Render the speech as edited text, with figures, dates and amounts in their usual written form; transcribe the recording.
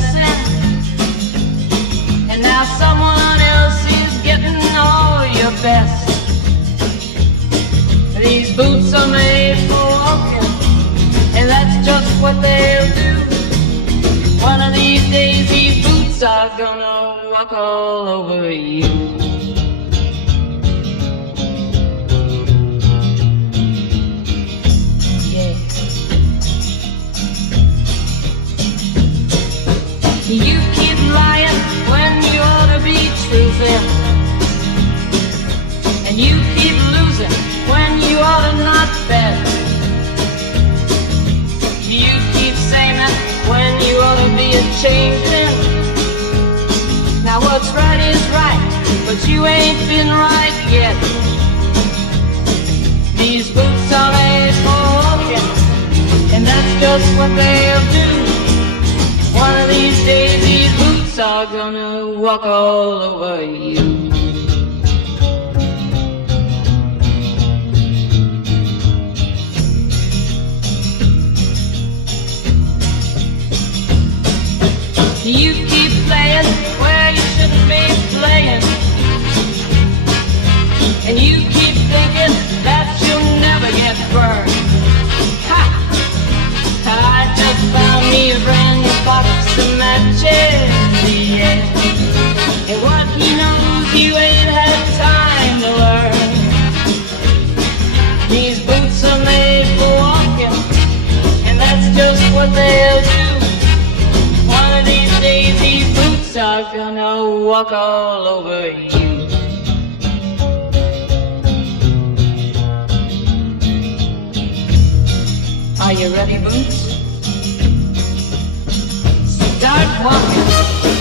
blessing, and now someone else is getting all your best. These boots are made for walking, and that's just what they'll do. One of these days these boots are gonna walk all over you. You keep lying when you ought to be truthing, and you keep losing when you ought to not bet. You keep saying that when you ought to be a changing. Now what's right is right, but you ain't been right yet. These boots are made for walking, and that's just what they'll do. One of these days these boots are gonna walk all over you. You keep playing where you shouldn't be playing, and you keep thinking that you'll never get burned. Ha! I just found me a brand new box of matches, yeah. And what he knows you ain't had time to learn. These boots are made for walking, and that's just what they'll do. One of these days these boots are gonna walk all over you. Are you ready, boots? Start walking.